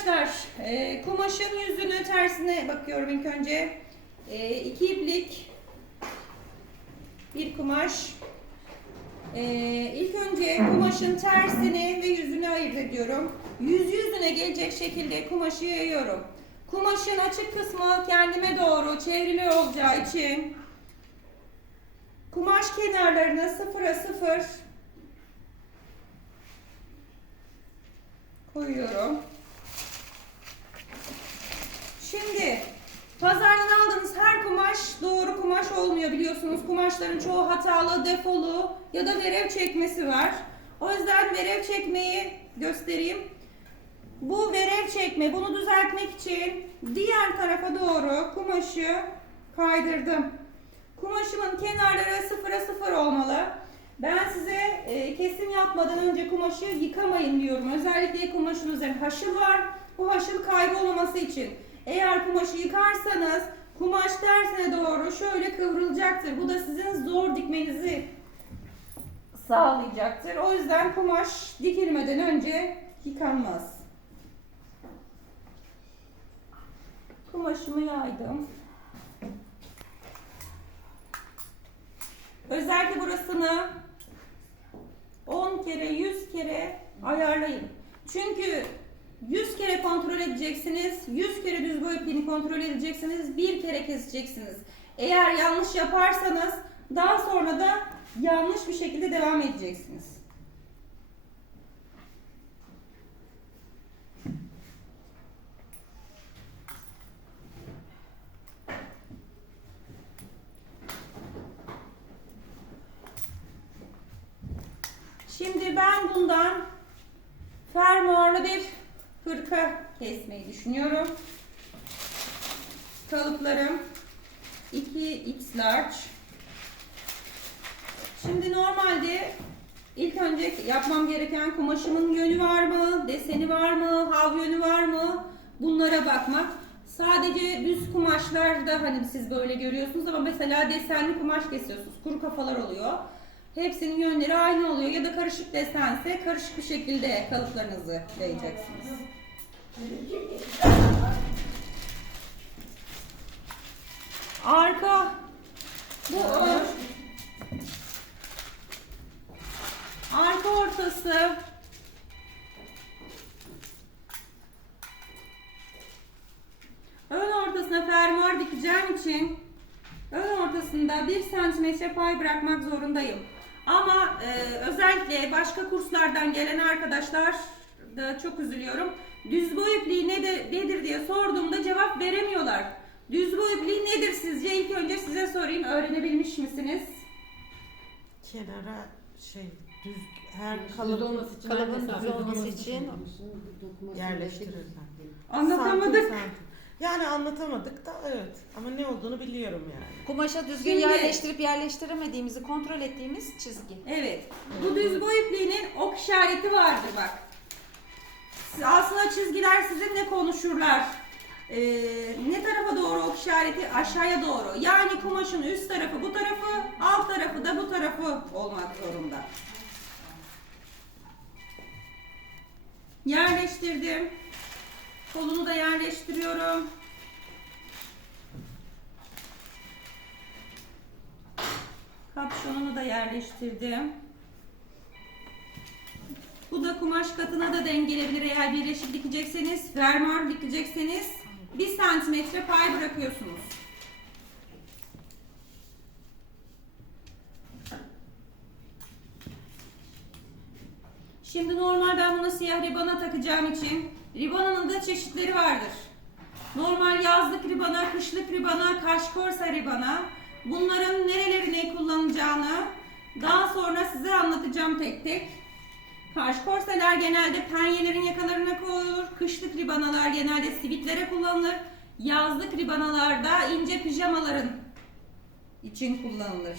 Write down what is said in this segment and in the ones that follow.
arkadaşlar e, kumaşın yüzünü tersine bakıyorum ilk önce. E, iki iplik bir kumaş. E, ilk önce kumaşın tersini ve yüzünü ayırt ediyorum. Yüz yüzüne gelecek şekilde kumaşı yayıyorum. Kumaşın açık kısmı kendime doğru çevrili olacağı için kumaş kenarlarını sıfıra sıfır koyuyorum. Şimdi pazardan aldığınız her kumaş doğru kumaş olmuyor biliyorsunuz. Kumaşların çoğu hatalı, defolu ya da verev çekmesi var. O yüzden verev çekmeyi göstereyim. Bu verev çekme, bunu düzeltmek için diğer tarafa doğru kumaşı kaydırdım. Kumaşımın kenarları sıfıra sıfır olmalı. Ben size e, kesim yapmadan önce kumaşı yıkamayın diyorum. Özellikle kumaşın üzerinde haşıl var. Bu haşıl kaybolaması için. Eğer kumaşı yıkarsanız kumaş tersine doğru şöyle kıvrılacaktır. Bu da sizin zor dikmenizi sağlayacaktır. O yüzden kumaş dikilmeden önce yıkanmaz. Kumaşımı yaydım. Özellikle burasını 10 kere 100 kere ayarlayın. Çünkü 100 kere kontrol edeceksiniz. 100 kere düz boy ipini kontrol edeceksiniz. Bir kere keseceksiniz. Eğer yanlış yaparsanız daha sonra da yanlış bir şekilde devam edeceksiniz. Şimdi ben bundan fermuarlı bir hırka kesmeyi düşünüyorum. Kalıplarım 2x large. Şimdi normalde ilk önce yapmam gereken kumaşımın yönü var mı, deseni var mı, hav yönü var mı bunlara bakmak. Sadece düz kumaşlarda hani siz böyle görüyorsunuz ama mesela desenli kumaş kesiyorsunuz. Kuru kafalar oluyor. Hepsinin yönleri aynı oluyor ya da karışık desense karışık bir şekilde kalıplarınızı yayacaksınız. Arka bu ön. Arka ortası ön ortasına fermuar dikeceğim için ön ortasında 1 santimetre pay bırakmak zorundayım. Ama e, özellikle başka kurslardan gelen arkadaşlar da çok üzülüyorum. Düz boy ipliği nedir, nedir diye sorduğumda cevap veremiyorlar. Düz boy ipliği nedir sizce? İlk önce size sorayım. Öğrenebilmiş misiniz? Kenara şey düz her kalıbın, olması için kalıbın düz olması için yerleştirirler. Anlatamadık. Santim, santim. Yani anlatamadık da evet ama ne olduğunu biliyorum yani. Kumaşa düzgün Şimdi- yerleştirip yerleştiremediğimizi kontrol ettiğimiz çizgi. Evet. Bu düz boy ipliğinin ok işareti vardır bak. Aslında çizgiler sizinle konuşurlar. Ee, ne tarafa doğru ok işareti? Aşağıya doğru. Yani kumaşın üst tarafı bu tarafı, alt tarafı da bu tarafı olmak zorunda. Yerleştirdim. Kolunu da yerleştiriyorum. Kapşonunu da yerleştirdim. Bu da kumaş katına da dengelebilir eğer birleşik dikecekseniz, fermuar dikecekseniz 1 santimetre pay bırakıyorsunuz. Şimdi normal ben buna siyah ribana takacağım için ribananın da çeşitleri vardır. Normal yazlık ribana, kışlık ribana, kaşkorsa ribana. Bunların nerelerine kullanacağını daha sonra size anlatacağım tek tek. Kaşkorseler genelde penyelerin yakalarına koyulur. Kışlık ribanalar genelde sivitlere kullanılır. Yazlık ribanalar da ince pijamaların için kullanılır.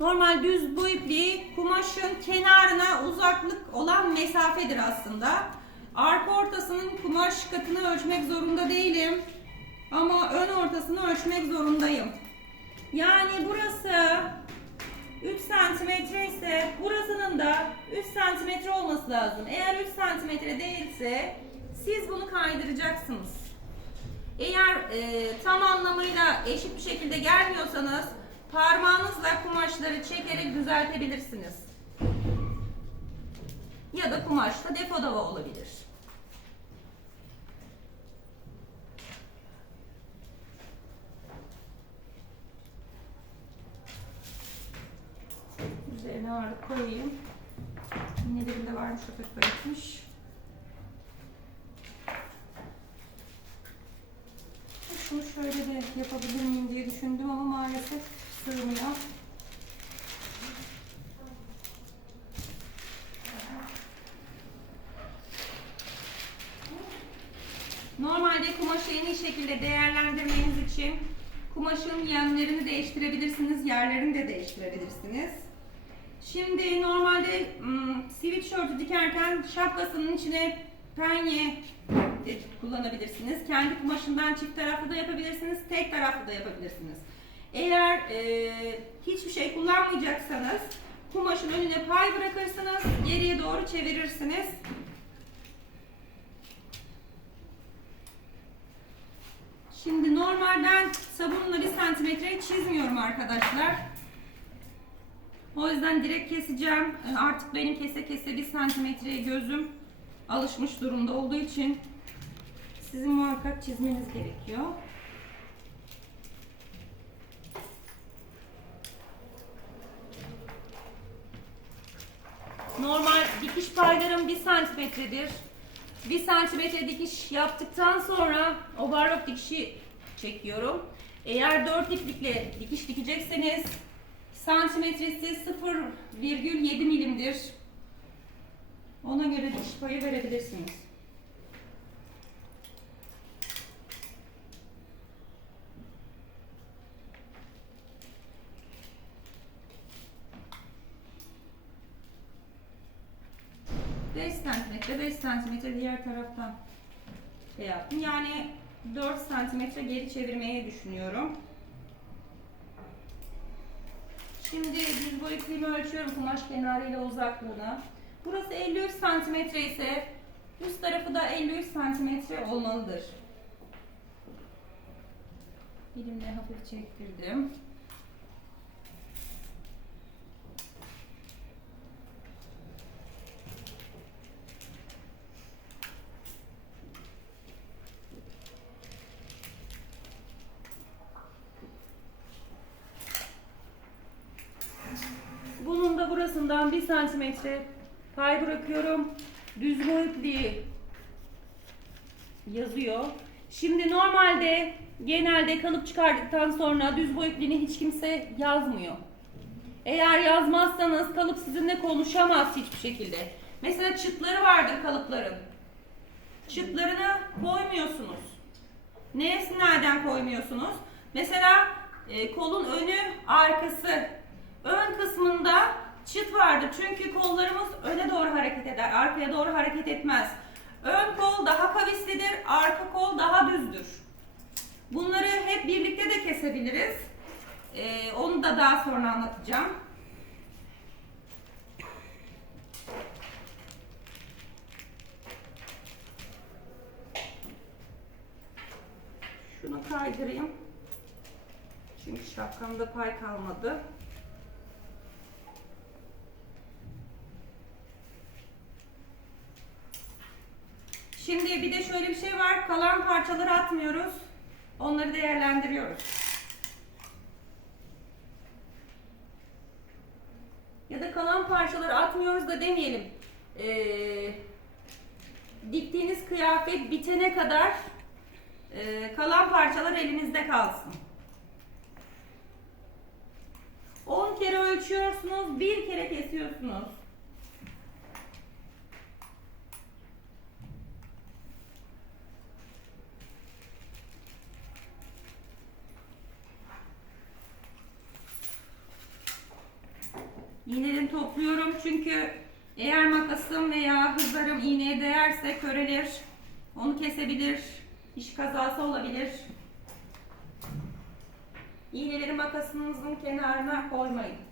Normal düz bu ipliği kumaşın kenarına uzaklık olan mesafedir aslında. Arka ortasının kumaş katını ölçmek zorunda değilim. Ama ön ortasını ölçmek zorundayım. Yani burası 3 santimetre ise burasının olması lazım. Eğer 3 santimetre değilse siz bunu kaydıracaksınız. Eğer e, tam anlamıyla eşit bir şekilde gelmiyorsanız parmağınızla kumaşları çekerek düzeltebilirsiniz. Ya da kumaşta defoda olabilir. Üzerine ağırlık koyayım. İğnelerinde varmış köpek bırakmış. Şunu şöyle de yapabilir miyim diye düşündüm ama maalesef sığmıyor. Normalde kumaşı en iyi şekilde değerlendirmeniz için kumaşın yönlerini değiştirebilirsiniz, yerlerini de değiştirebilirsiniz. Şimdi normalde sivil tişörtü dikerken şapkasının içine penye kullanabilirsiniz. Kendi kumaşından çift taraflı da yapabilirsiniz, tek taraflı da yapabilirsiniz. Eğer e, hiçbir şey kullanmayacaksanız kumaşın önüne pay bırakırsınız, geriye doğru çevirirsiniz. Şimdi normalden sabunla bir santimetre çizmiyorum arkadaşlar. O yüzden direkt keseceğim. E, Artık benim kese kese bir santimetreye gözüm alışmış durumda olduğu için sizin muhakkak çizmeniz gerekiyor. Normal dikiş paylarım 1 santimetredir. 1 santimetre dikiş yaptıktan sonra overlock dikişi çekiyorum. Eğer 4 iplikle dikiş dikecekseniz santimetresi 0,7 milimdir. Ona göre dikiş payı verebilirsiniz. Beş santimetre, 5 santimetre diğer taraftan şey yaptım. Yani 4 santimetre geri çevirmeyi düşünüyorum. Şimdi düz boy ipliğimi ölçüyorum kumaş kenarıyla uzaklığını. Burası 53 santimetre ise üst tarafı da 53 santimetre olmalıdır. Elimle hafif çektirdim. Burasından 1 santimetre pay bırakıyorum. Düz boy ipliği yazıyor. Şimdi normalde genelde kalıp çıkardıktan sonra düz boy ipliğini hiç kimse yazmıyor. Eğer yazmazsanız kalıp sizinle konuşamaz hiçbir şekilde. Mesela çıtları vardır kalıpların. Çıtlarını koymuyorsunuz. Neresi nereden koymuyorsunuz? Mesela e, kolun önü, arkası. Ön kısmında çıt vardır. Çünkü kollarımız öne doğru hareket eder, arkaya doğru hareket etmez. Ön kol daha kavislidir, arka kol daha düzdür. Bunları hep birlikte de kesebiliriz. E, onu da daha sonra anlatacağım. Şunu kaydırayım. Çünkü şapkamda pay kalmadı. Şimdi bir de şöyle bir şey var. Kalan parçaları atmıyoruz. Onları değerlendiriyoruz. Ya da kalan parçaları atmıyoruz da demeyelim. Ee, diktiğiniz kıyafet bitene kadar ee, kalan parçalar elinizde kalsın. 10 kere ölçüyorsunuz, bir kere kesiyorsunuz. İğnelerimi topluyorum çünkü eğer makasım veya hızlarım iğneye değerse körelir. Onu kesebilir. İş kazası olabilir. İğneleri makasınızın kenarına koymayın.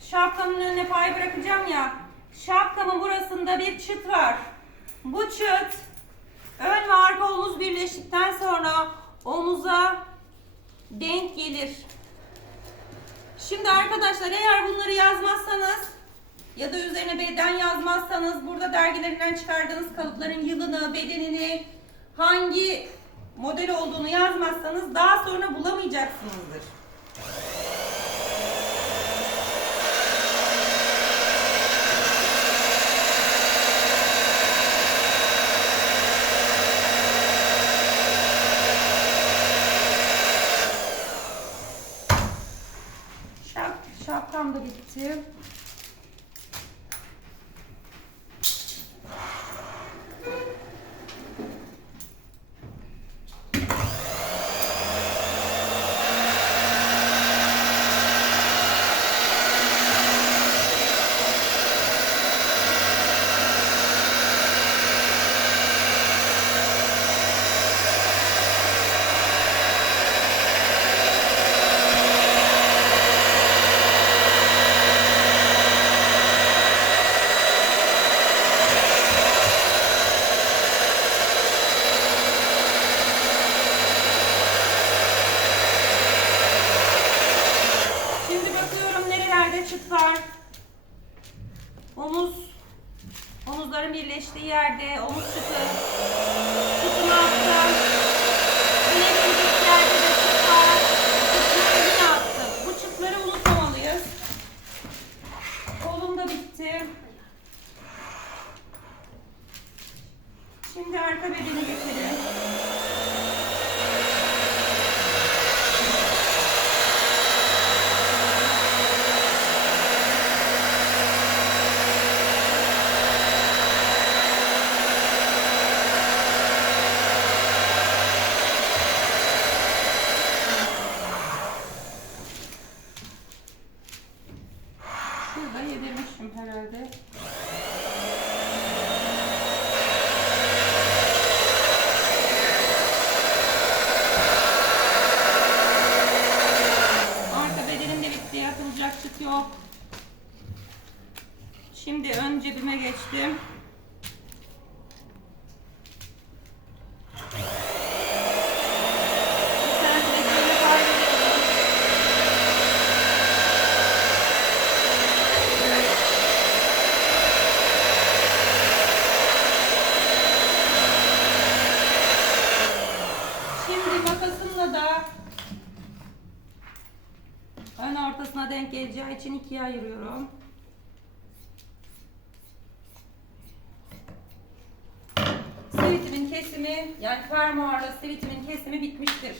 Şapkamın önüne pay bırakacağım ya. Şapkamın burasında bir çıt var. Bu çıt ön ve arka omuz birleştikten sonra omuza denk gelir. Şimdi arkadaşlar eğer bunları yazmazsanız ya da üzerine beden yazmazsanız burada dergilerinden çıkardığınız kalıpların yılını, bedenini, hangi model olduğunu yazmazsanız daha sonra bulamayacaksınızdır. Şap, şapkam da bitti. Şimdi bakıyorum nerelerde çıt var. Omuz, birleştiği yerde omuz çıtı, çıtın altı, bilebildiği yerde de çıt var. Çıtları yine attım. Bu çıtları unutmamalıyız. Kolum da bitti. Şimdi arka bedeni geçelim. Yedirmişim herhalde. Arka bedenim de bitti. Yapılacak çıt yok. Şimdi ön cebime geçtim. Bir tane de böyle kaydediyorum. Şimdi makasımla da ön ortasına denk geleceği için ikiye ayırıyorum. Sivitimin kesimi yani fermuarla sivitimin kesimi bitmiştir.